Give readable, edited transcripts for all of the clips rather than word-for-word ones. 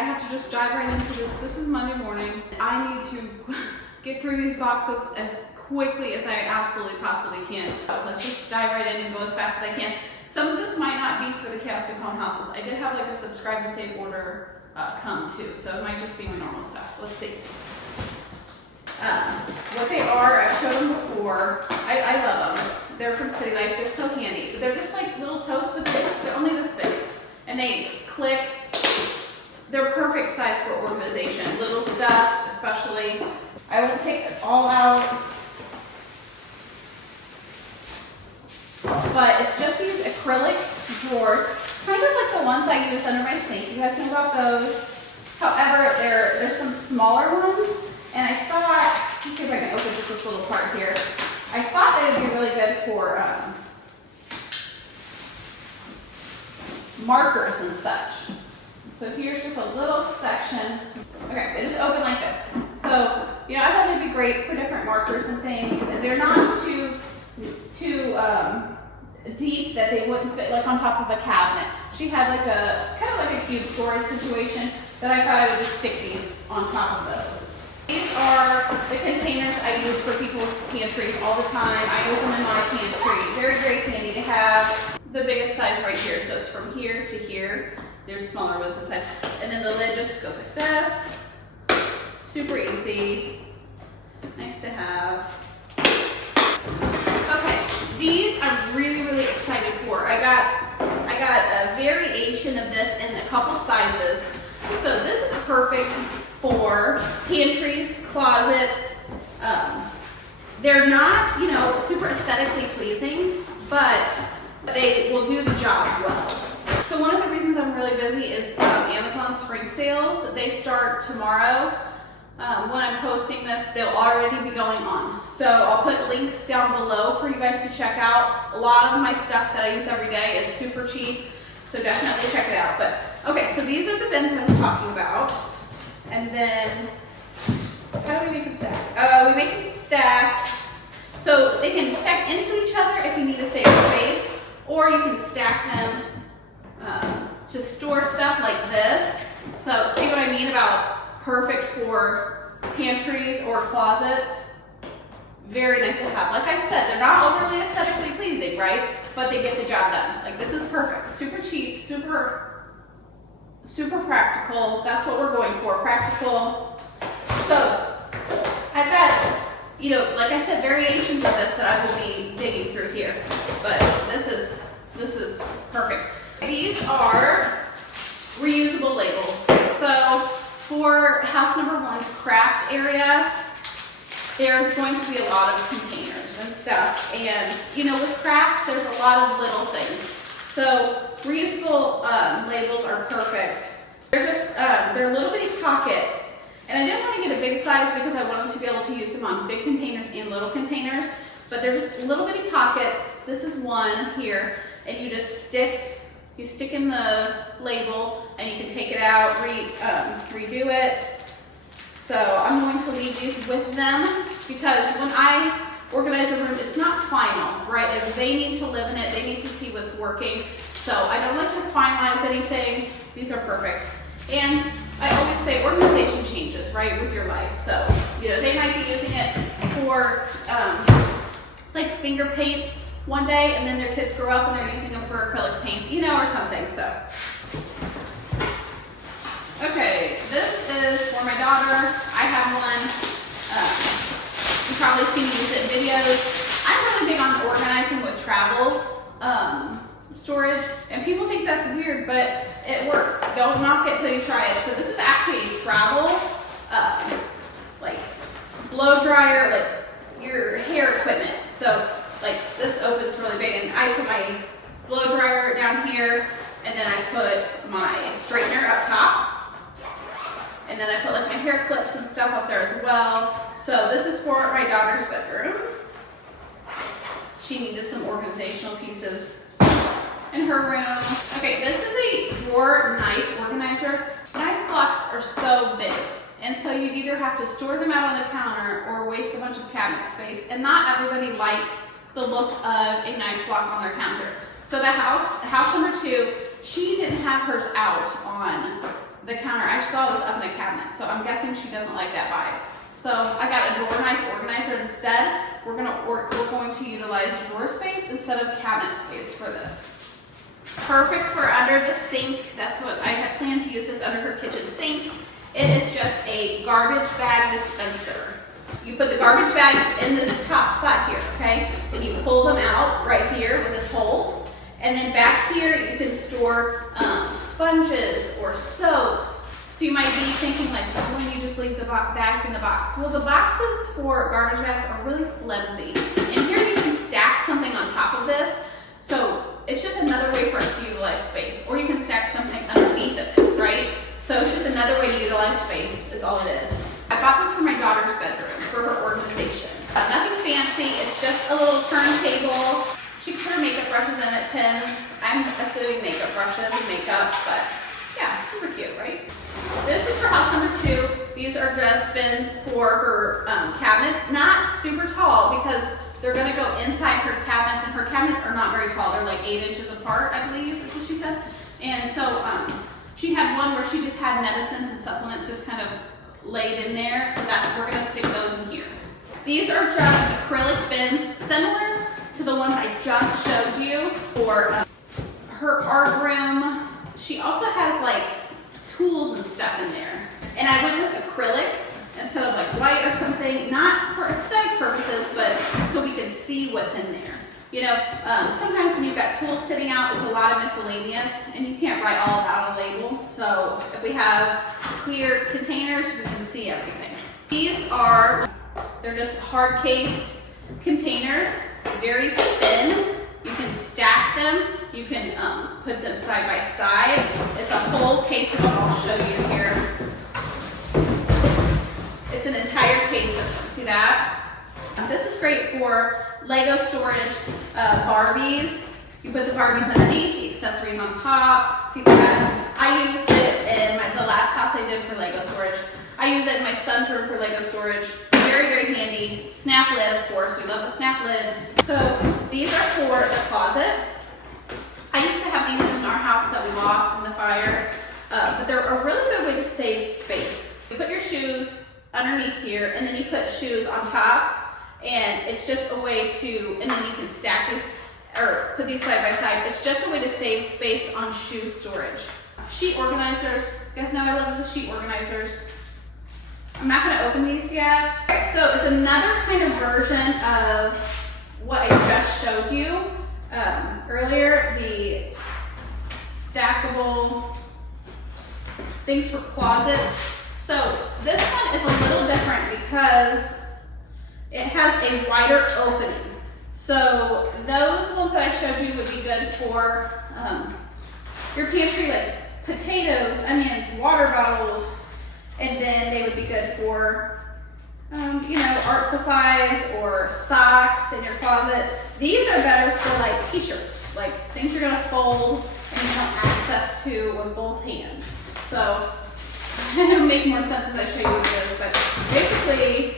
I have to just dive right into this. This is Monday morning. I need to get through these boxes as quickly as I absolutely possibly can. Let's just dive right in and go as fast as I can. Some of this might not be for the Chaotic Home Houses. I did have like a subscribe and save order come too, so it might just be my normal stuff. Let's see. What they are, I've showed them before. I love them. They're from City Life. They're so handy. They're just like little totes, but they're only this big. And they click. They're perfect size for organization. Little stuff, especially. I won't take it all out. But it's just these acrylic drawers, kind of like the ones I use under my sink. You guys know about those. However, there's some smaller ones. And I thought, let's see if I can open just this little part here. I thought they would be really good for markers and such. So here's just a little section. Okay, they just open like this. So, you know, I thought they'd be great for different markers and things. And they're not too deep that they wouldn't fit like on top of a cabinet. She had like a, kind of like a cube storage situation that I thought I would just stick these on top of those. These are the containers I use for people's pantries all the time. I use them in my pantry. Very, very handy to have. The biggest size right here, so it's from here to here. There's smaller ones inside. And then the lid just goes like this. Super easy. Nice to have. Okay, these I'm really, really excited for. I got a variation of this in a couple sizes. So this is perfect for pantries, closets. They're not, you know, super aesthetically pleasing, but they will do the job well. So one of the reasons I'm really busy is Amazon spring sales. They start tomorrow. When I'm posting this, they'll already be going on. So I'll put links down below for you guys to check out. A lot of my stuff that I use every day is super cheap, so definitely check it out. But okay, so these are the bins I was talking about. And then, how do we make them stack? We make them stack, so they can stack into each other if you need to save space, or you can stack them to store stuff like this. So see what I mean about perfect for pantries or closets? Very nice to have. Like I said, they're not overly aesthetically pleasing, right? But they get the job done. Like this is perfect, super cheap, super practical. That's what we're going for, practical. So I've got, you know, like I said, variations of this that I will be digging through here, but this is perfect. These are reusable labels. So for house number one's craft area, there's going to be a lot of containers and stuff. And you know, with crafts, there's a lot of little things. So reusable labels are perfect. They're just, they're little bitty pockets. And I didn't want to get a big size because I want them to be able to use them on big containers and little containers. But they're just little bitty pockets. This is one here. And you just stick in the label and you can take it out, redo it. So I'm going to leave these with them because when I organize a room, it's not final, right? Like they need to live in it, they need to see what's working. So I don't like to finalize anything. These are perfect. And I always say organization changes, right, with your life. So, you know, they might be using it for like finger paints one day, and then their kids grow up and they're using them for acrylic paints, you know, or something, so. Okay, this is for my daughter. I have one. You probably see me use it in videos. I'm really big on organizing with travel storage, and people think that's weird, but it works. Don't knock it till you try it. So this is actually a travel, like blow dryer, like your hair equipment. So like this opens really big, and I put my blow dryer down here, and then I put my straightener up top. And then I put like my hair clips and stuff up there as well. So this is for my daughter's bedroom. She needed some organizational pieces in her room. Okay, this is a drawer knife organizer. Knife blocks are so big. And so you either have to store them out on the counter or waste a bunch of cabinet space. And not everybody likes the look of a knife block on their counter. So the house number 2, she didn't have hers out on the counter. I saw this up in a cabinet, so I'm guessing she doesn't like that vibe. So I got a drawer knife organizer instead. We're going to utilize drawer space instead of cabinet space for this. Perfect for under the sink. That's what I had planned to use this under her kitchen sink. It is just a garbage bag dispenser. You put the garbage bags in this top spot here, okay? Then you pull them out right here with this hole. And then back here you can store sponges or soaps. So you might be thinking like, oh, when you just leave the bags in the box. Well, the boxes for garbage bags are really flimsy. And here you can stack something on top of this. So it's just another way for us to utilize space. Or you can stack something underneath of it, right? So it's just another way to utilize space is all it is. I bought this for my daughter's bedroom for her organization. Nothing fancy, it's just a little turntable. She put her makeup brushes in it, pens. I'm assuming makeup brushes and makeup, but yeah, super cute, right? This is for house number 2. These are just bins for her cabinets. Not super tall because they're gonna go inside her cabinets, and her cabinets are not very tall. They're like 8 inches apart, I believe, is what she said. And so she had one where she just had medicines and supplements just kind of laid in there. So we're gonna stick those in here. These are just acrylic bins, similar to the ones I just showed you for her art room. She also has like tools and stuff in there. And I went with acrylic instead of like white or something, not for aesthetic purposes, but so we can see what's in there. You know, sometimes when you've got tools sitting out, it's a lot of miscellaneous, and you can't write all of that on a label. So if we have clear containers, we can see everything. These they're just hard cased containers, very thin. You can stack them. You can put them side by side. It's a whole case of them. I'll show you here. It's an entire case of them. See that? This is great for Lego storage, Barbies. You put the Barbies underneath, the accessories on top. See that? I used it in the last house I did for Lego storage. I use it in my son's room for Lego storage. Very, very handy. Snap lid, of course. We love the snap lids. So these are for the closet. I used to have these in our house that we lost in the fire, but they're a really good way to save space. So you put your shoes underneath here, and then you put shoes on top, and it's just a way to, and then you can stack these, or put these side by side. It's just a way to save space on shoe storage. Sheet organizers. You guys know I love the sheet organizers. I'm not going to open these yet. Okay, so it's another kind of version of what I just showed you earlier, the stackable things for closets. So this one is a little different because it has a wider opening. So those ones that I showed you would be good for your pantry, like potatoes, onions, water bottles. And then they would be good for, you know, art supplies or socks in your closet. These are better for like t-shirts, like things you're gonna fold and you have access to with both hands. So it'll make more sense as I show you what it is, but basically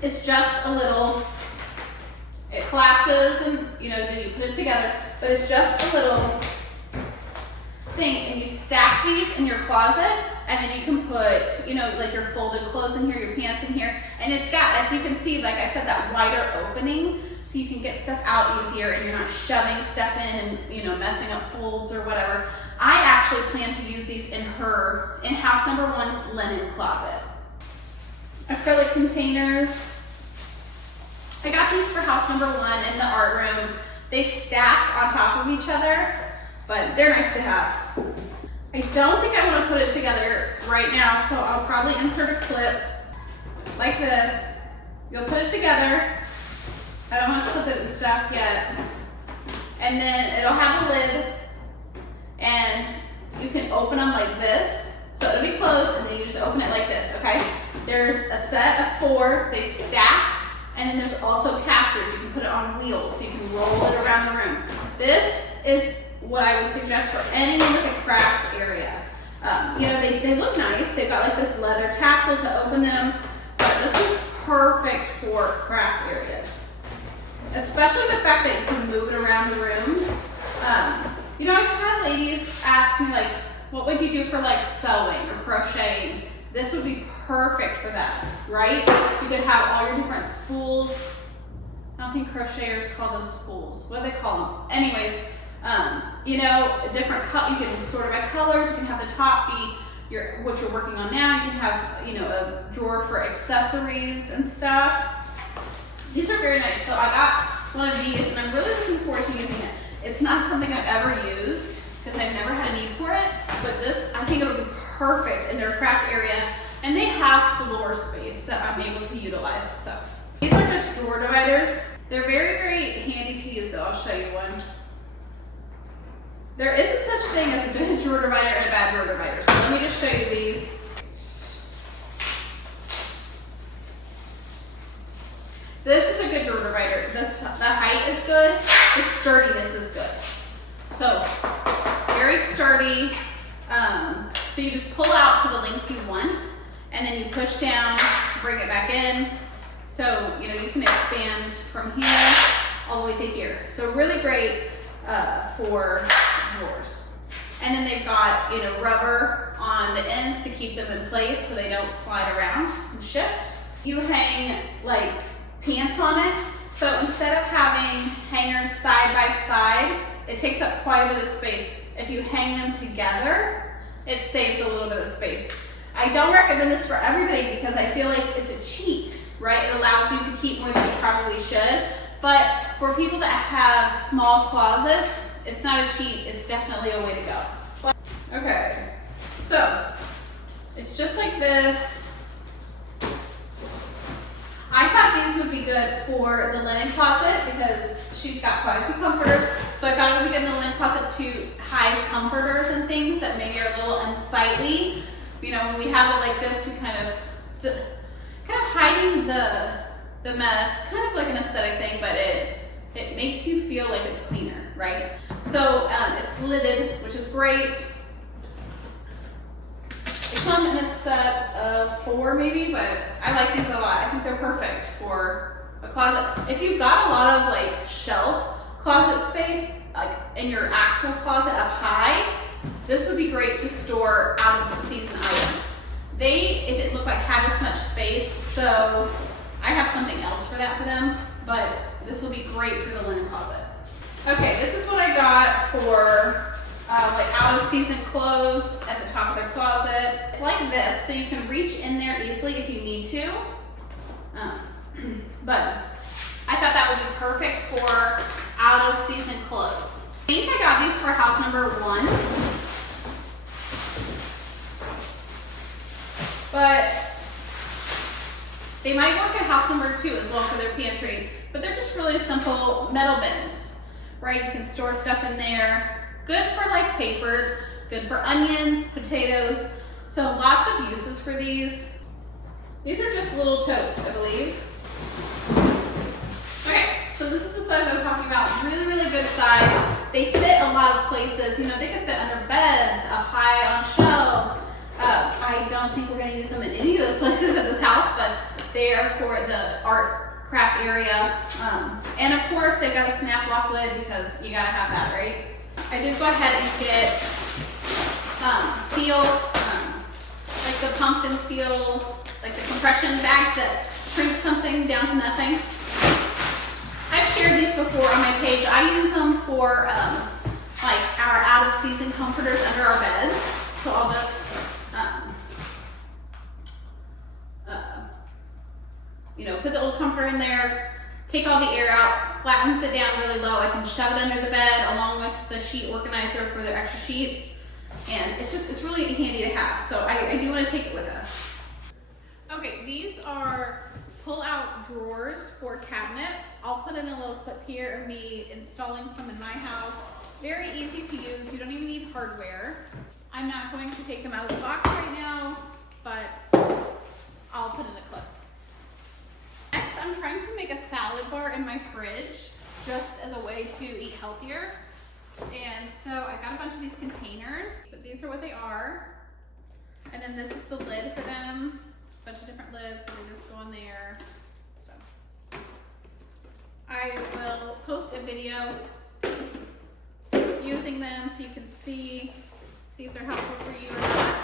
it's just a little, it collapses and, you know, then you put it together, but it's just a little thing, and you stack these in your closet, and then you can put, you know, like your folded clothes in here, your pants in here, and it's got, as you can see, like I said, that wider opening, so you can get stuff out easier, and you're not shoving stuff in and, you know, messing up folds or whatever. I actually plan to use these in house number 1's linen closet. Acrylic containers. I got these for house number 1 in the art room. They stack on top of each other, but they're nice to have. I don't think I want to put it together right now, so I'll probably insert a clip like this. You'll put it together. I don't want to clip it and stuff yet. And then it'll have a lid, and you can open them like this. So it'll be closed, and then you just open it like this, okay? There's a set of 4, they stack, and then there's also casters. You can put it on wheels, so you can roll it around the room. This is what I would suggest for anyone with a craft area. You know, they look nice. They've got like this leather tassel to open them, but this is perfect for craft areas. Especially the fact that you can move it around the room. You know, I've had ladies ask me like, What would you do for like sewing or crocheting? This would be perfect for that, right? You could have all your different spools. I don't think crocheters call those spools. What do they call them? Anyways, you know, different you can sort it by colors. You can have the top be what you're working on now. You can have, you know, a drawer for accessories and stuff. These are very nice. So I got one of these and I'm really looking forward to using it. It's not something I've ever used because I've never had a need for it, but this, I think it'll be perfect in their craft area, and they have floor space that I'm able to utilize. So these are just drawer dividers. They're very, very handy to use though. I'll show you one. There is a such thing as a good drawer divider and a bad drawer divider. So let me just show you these. This is a good drawer divider. The height is good, the sturdiness is good. So very sturdy. So you just pull out to the length you want, and then you push down, bring it back in. So, you know, you can expand from here all the way to here. So really great for drawers. And then they've got, you know, rubber on the ends to keep them in place so they don't slide around and shift. You hang like pants on it. So instead of having hangers side by side, it takes up quite a bit of space. If you hang them together, it saves a little bit of space. I don't recommend this for everybody because I feel like it's a cheat, right? It allows you to keep more than you probably should. But for people that have small closets, it's not a cheat, it's definitely a way to go. Okay, so it's just like this. I thought these would be good for the linen closet because she's got quite a few comforters. So I thought it would be good in the linen closet to hide comforters and things that maybe are a little unsightly. You know, when we have it like this, we kind of hiding the mess, kind of like an aesthetic thing, but it makes you feel like it's cleaner, right? So it's lidded, which is great. They come in a set of 4 maybe, but I like these a lot. I think they're perfect for a closet. If you've got a lot of like shelf closet space, like in your actual closet up high, this would be great to store out of the season items. It didn't look like had this much space, so I have something else for that for them, but this will be great for the linen closet. Okay, this is what I got for like out of season clothes at the top of their closet. It's like this, so you can reach in there easily if you need to. But I thought that would be perfect for out of season clothes. I think I got these for house number 1. But they might work at house number 2 as well for their pantry. But they're just really simple metal bins, right? You can store stuff in there. Good for like papers, good for onions, potatoes. So lots of uses for these. These are just little totes, I believe. Okay, so this is the size I was talking about. Really, really good size. They fit a lot of places. You know, they can fit under beds, up high on shelves. I don't think we're going to use them in any of those places at this house, but they are for the art craft area. And of course, they've got a snap lock lid because you got to have that, right? I did go ahead and get seal, like the pump and seal, like the compression bags that shrink something down to nothing. I've shared these before on my page. I use them for like our out of season comforters under our beds. So I'll just, you know, put the old comforter in there, take all the air out, flattens it down really low. I can shove it under the bed along with the sheet organizer for the extra sheets. And it's really handy to have. So I do want to take it with us. Okay, these are pull-out drawers for cabinets. I'll put in a little clip here of me installing some in my house. Very easy to use. You don't even need hardware. I'm not going to take them out of the box right now, but I'll put in a clip. Next, I'm trying to make a salad bar in my fridge just as a way to eat healthier. And so I got a bunch of these containers, but these are what they are. And then this is the lid for them. A bunch of different lids, so they just go on there. So I will post a video using them so you can see See if they're helpful for you or not.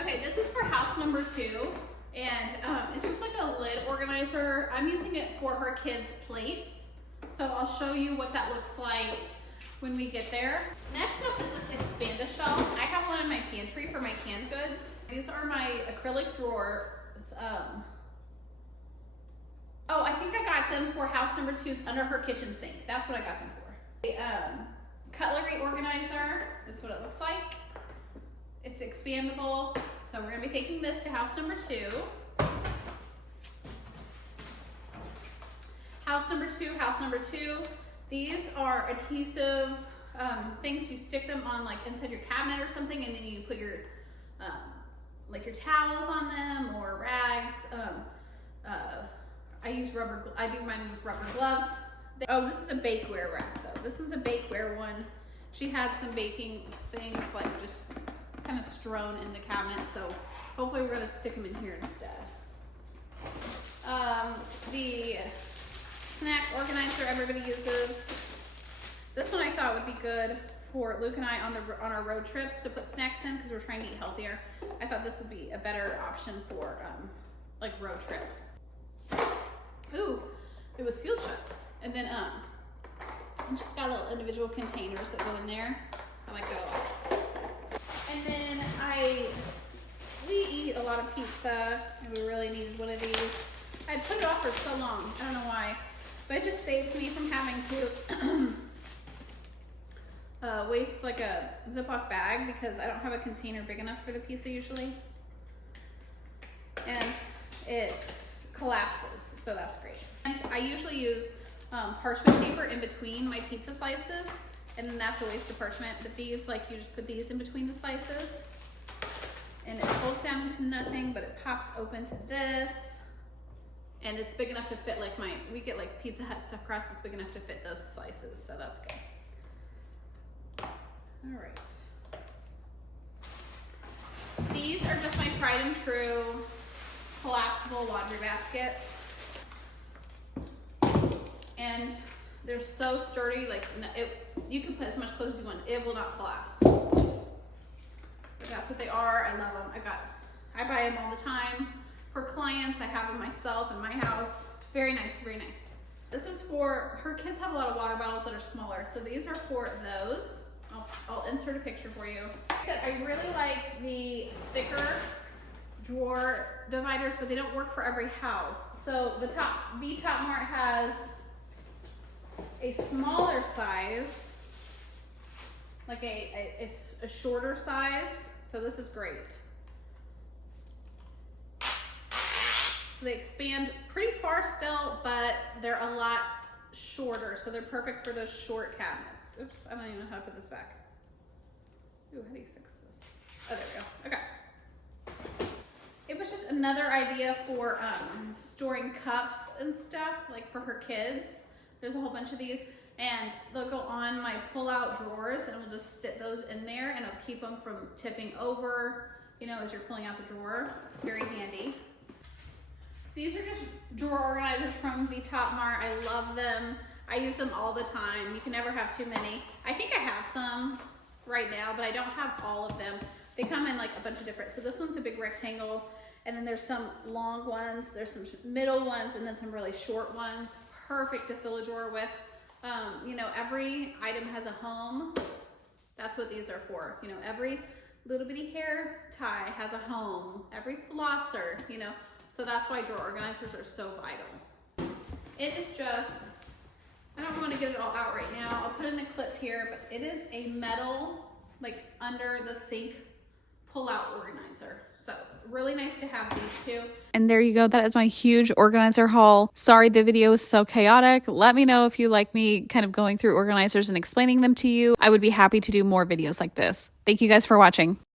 Okay, this is for house number 2. And it's just like a lid organizer. I'm using it for her kids' plates. So I'll show you what that looks like when we get there. Next up is this expand a shelf. I have one in my pantry for my canned goods. These are my acrylic drawers. Oh, I think I got them for house number 2's under her kitchen sink. That's what I got them for. The cutlery organizer, this is what it looks like. It's expandable. So we're gonna be taking this to house number 2. House number two. These are adhesive things. You stick them on like inside your cabinet or something, and then you put your like your towels on them or rags. I use rubber. I do mine with rubber gloves. Oh, this is a bakeware rack though. This one's a bakeware one. She had some baking things like just kind of strewn in the cabinet, so hopefully we're gonna stick them in here instead. The snack organizer everybody uses. This one I thought would be good for Luke and I on our road trips to put snacks in because we're trying to eat healthier. I thought this would be a better option for like road trips. Ooh, it was sealed shut. And then just got little individual containers that go in there. I like that a lot. And then we eat a lot of pizza, and we really needed one of these. I put it off for so long, I don't know why, but it just saves me from having to waste like a Ziploc bag because I don't have a container big enough for the pizza usually. And it collapses, so that's great. And I usually use parchment paper in between my pizza slices, and then that's a waste of parchment. But these, like, you just put these in between the slices, and it folds down into nothing, but it pops open to this. And it's big enough to fit like we get like Pizza Hut stuffed crust, it's big enough to fit those slices, so that's good. All right. These are just my tried and true collapsible laundry baskets. And they're so sturdy, like you can put as much clothes as you want, it will not collapse. But that's what they are, I love them. I buy them all the time. For clients, I have them myself in my house. Very nice, very nice. This is for, her kids have a lot of water bottles that are smaller, so these are for those. I'll insert a picture for you. I really like the thicker drawer dividers, but they don't work for every house. So the Top Mart has a smaller size, like a shorter size. So this is great. So they expand pretty far still, but they're a lot shorter. So they're perfect for those short cabinets. Oops, I don't even know how to put this back. Ooh, how do you fix this? Oh, there we go, okay. It was just another idea for storing cups and stuff, like for her kids. There's a whole bunch of these, and they'll go on my pull-out drawers, and we'll just sit those in there, and it'll keep them from tipping over, you know, as you're pulling out the drawer. Very handy. These are just drawer organizers from the Top Mart. I love them. I use them all the time. You can never have too many. I think I have some right now, but I don't have all of them. They come in like a bunch of different, so this one's a big rectangle, and then there's some long ones, there's some middle ones, and then some really short ones. Perfect to fill a drawer with. You know, every item has a home. That's what these are for. You know, every little bitty hair tie has a home. Every flosser, you know, so that's why drawer organizers are so vital. It is just, I don't want to get it all out right now. I'll put in a clip here, but it is a metal, like under the sink pull-out organizer. So really nice to have these two. And there you go. That is my huge organizer haul. Sorry the video was so chaotic. Let me know if you like me kind of going through organizers and explaining them to you. I would be happy to do more videos like this. Thank you guys for watching.